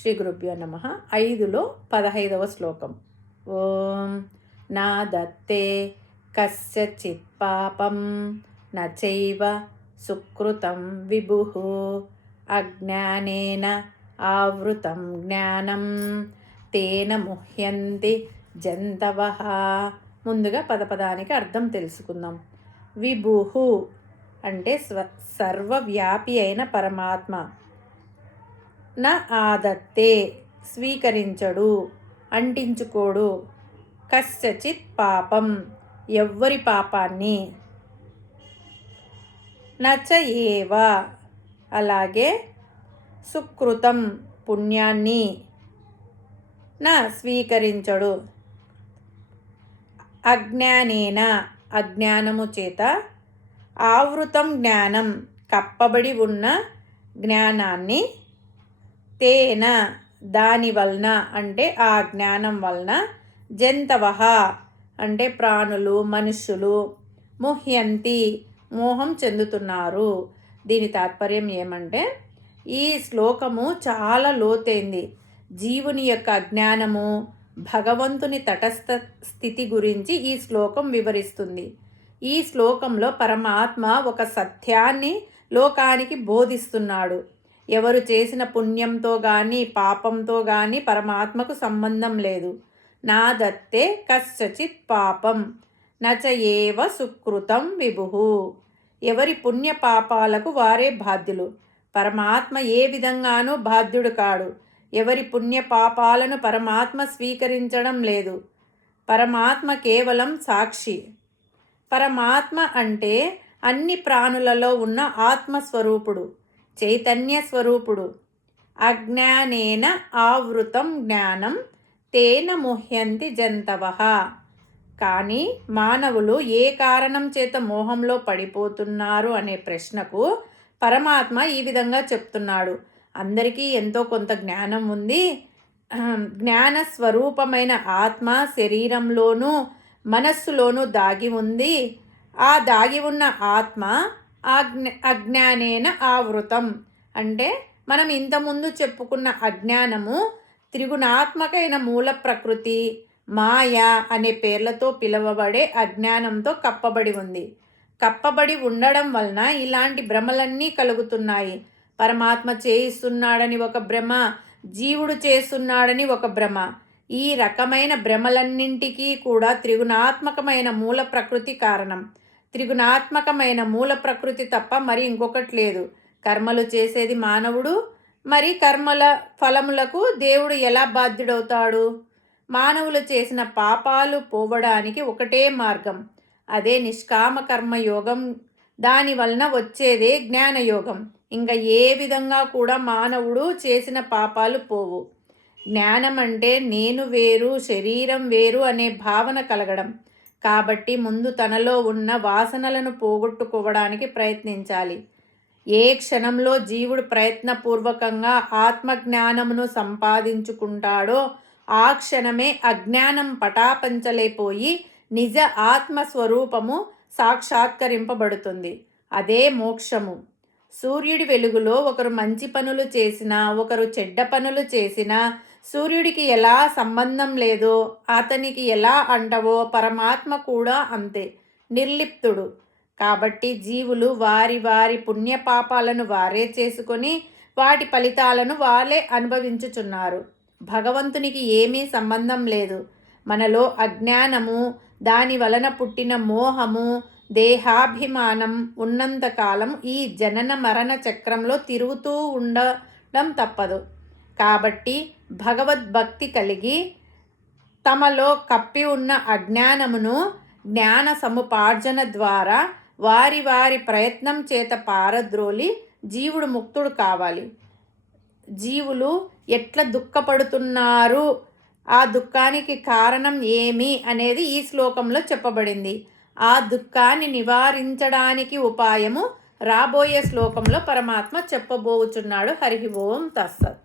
శ్రీ గురుభ్యో నమః. 5లో 15వ శ్లోకం. ఓం నా దత్తే కస్యచిత్ పాపం న చైవ సుకృతం విభుః అజ్ఞానేన ఆవృతం జ్ఞానం తేన ముహ్యంతి జంతవః. ముందుగా పదపదానికి అర్థం తెలుసుకుందాం. విభుః అంటే సర్వవ్యాపి అయిన పరమాత్మ. నా ఆదత్తే స్వీకరించడు, అంటించుకోడు. కస్యచిత్ పాపం ఎవ్వరి పాపాన్ని. నచ ఏవ అలాగే సుకృతం పుణ్యాన్ని నా స్వీకరించడు. అజ్ఞానేన అజ్ఞానము చేత, ఆవృతం జ్ఞానం కప్పబడి ఉన్న జ్ఞానాన్ని, తేన దాని వలన అంటే ఆ జ్ఞానం వలన, జంతవః అంటే ప్రాణులు మనుష్యులు, ముహ్యంతి మోహం చెందుతున్నారు. దీని తాత్పర్యం ఏమంటే ఈ శ్లోకము చాలా లోతైంది. జీవుని యొక్క అజ్ఞానము, భగవంతుని తటస్థ స్థితి గురించి ఈ శ్లోకం వివరిస్తుంది. ఈ శ్లోకంలో పరమాత్మ ఒక సత్యాన్ని లోకానికి బోధిస్తున్నాడు. ఎవరు చేసిన పుణ్యంతో కానీ పాపంతో కానీ పరమాత్మకు సంబంధం లేదు. నా దత్తే కస్యచిత్ పాపం నచ ఏవ సుకృతం విభుః. ఎవరి పుణ్య పాపాలకు వారే బాధ్యులు. పరమాత్మ ఏ విధంగానూ బాధ్యుడు కాడు. ఎవరి పుణ్య పాపాలను పరమాత్మ స్వీకరించడం లేదు. పరమాత్మ కేవలం సాక్షి. పరమాత్మ అంటే అన్ని ప్రాణులలో ఉన్న ఆత్మస్వరూపుడు, చైతన్య స్వరూపుడు. అజ్ఞానేన ఆవృతం జ్ఞానం తేన ముహ్యంతి జంతవః. కానీ మానవులు ఏ కారణం చేత మోహంలో పడిపోతున్నారు అనే ప్రశ్నకు పరమాత్మ ఈ విధంగా చెప్తున్నాడు. అందరికీ ఎంతో కొంత జ్ఞానం ఉంది. జ్ఞాన స్వరూపమైన ఆత్మ శరీరంలోనూ మనస్సులోనూ దాగి ఉంది. ఆ దాగి ఉన్న ఆత్మ అజ్ఞానేన ఆవృతం అంటే మనం ఇంతకుముందు చెప్పుకున్న అజ్ఞానము త్రిగుణాత్మకైన మూల ప్రకృతి, మాయ అనే పేర్లతో పిలువబడే అజ్ఞానంతో కప్పబడి ఉంది. కప్పబడి ఉండడం వలన ఇలాంటి భ్రమలన్నీ కలుగుతున్నాయి. పరమాత్మ చేయిస్తున్నాడని ఒక భ్రమ, జీవుడు చేస్తున్నాడని ఒక భ్రమ. ఈ రకమైన భ్రమలన్నింటికీ కూడా త్రిగుణాత్మకమైన మూల ప్రకృతి కారణం. త్రిగుణాత్మకమైన మూల ప్రకృతి తప్ప మరి ఇంకొకటి లేదు. కర్మలు చేసేది మానవుడు. మరి కర్మల ఫలములకు దేవుడు ఎలా బాధ్యుడవుతాడు? మానవులు చేసిన పాపాలు పోవడానికి ఒకటే మార్గం, అదే నిష్కామ కర్మయోగం. దాని వలన వచ్చేదే జ్ఞానయోగం. ఇంకా ఏ విధంగా కూడా మానవుడు చేసిన పాపాలు పోవు. జ్ఞానం అంటే నేను వేరు, శరీరం వేరు అనే భావన కలగడం. కాబట్టి ముందు తనలో ఉన్న వాసనలను పోగొట్టుకోవడానికి ప్రయత్నించాలి. ఏ క్షణంలో జీవుడు ప్రయత్నపూర్వకంగా ఆత్మజ్ఞానమును సంపాదించుకుంటాడో ఆ క్షణమే అజ్ఞానం పటాపంచలైపోయి నిజ ఆత్మస్వరూపము సాక్షాత్కరింపబడుతుంది. అదే మోక్షము. సూర్యుడి వెలుగులో ఒకరు మంచి పనులు చేసినా, ఒకరు చెడ్డ పనులు చేసినా సూర్యుడికి ఎలా సంబంధం లేదో, అతనికి ఎలా అంటవో పరమాత్మ కూడా అంతే, నిర్లిప్తుడు. కాబట్టి జీవులు వారి వారి పుణ్యపాపాలను వారే చేసుకొని వాటి ఫలితాలను వారే అనుభవించుచున్నారు. భగవంతునికి ఏమీ సంబంధం లేదు. మనలో అజ్ఞానము, దాని వలన పుట్టిన మోహము, దేహాభిమానం ఉన్నంతకాలం ఈ జనన మరణ చక్రంలో తిరుగుతూ ఉండడం తప్పదు. కాబట్టి భగవద్భక్తి కలిగి తమలో కప్పి ఉన్న అజ్ఞానమును జ్ఞాన సముపార్జన ద్వారా వారి వారి ప్రయత్నం చేత పారద్రోలి జీవుడు ముక్తుడు కావాలి. జీవులు ఎట్లా దుఃఖపడుతున్నారు, ఆ దుఃఖానికి కారణం ఏమి అనేది ఈ శ్లోకంలో చెప్పబడింది. ఆ దుఃఖాన్ని నివారించడానికి ఉపాయము రాబోయే శ్లోకంలో పరమాత్మ చెప్పబోచున్నాడు. హరి ఓం తస్సత్.